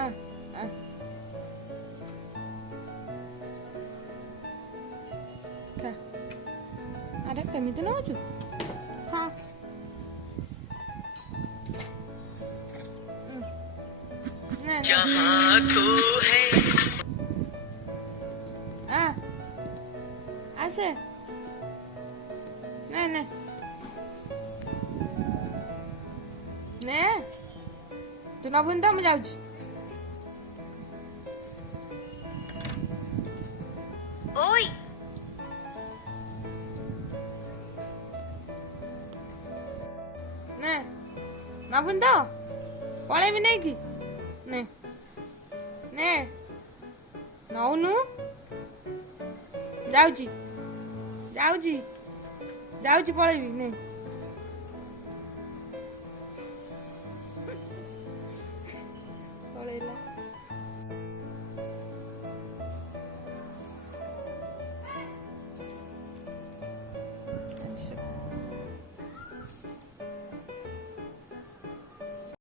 ଆ ଆ ଖା। ଆରେ କେମିତି ନଉଛୁ? ହଁ ନେ जहाँ तू है ଆ ଆସେ ନେ ନେ ନେ ତୁ ନବୁନି ତ ମୁଁ ଯାଉଛି। ओई ନେ ନବୁନି ତ ପଳେଇବି ନେଇକି ନେ ନେ ନଉନୁ ଯାଉଛି ଯାଉଛି ଯାଉଛି ପଳେଇବି ନେ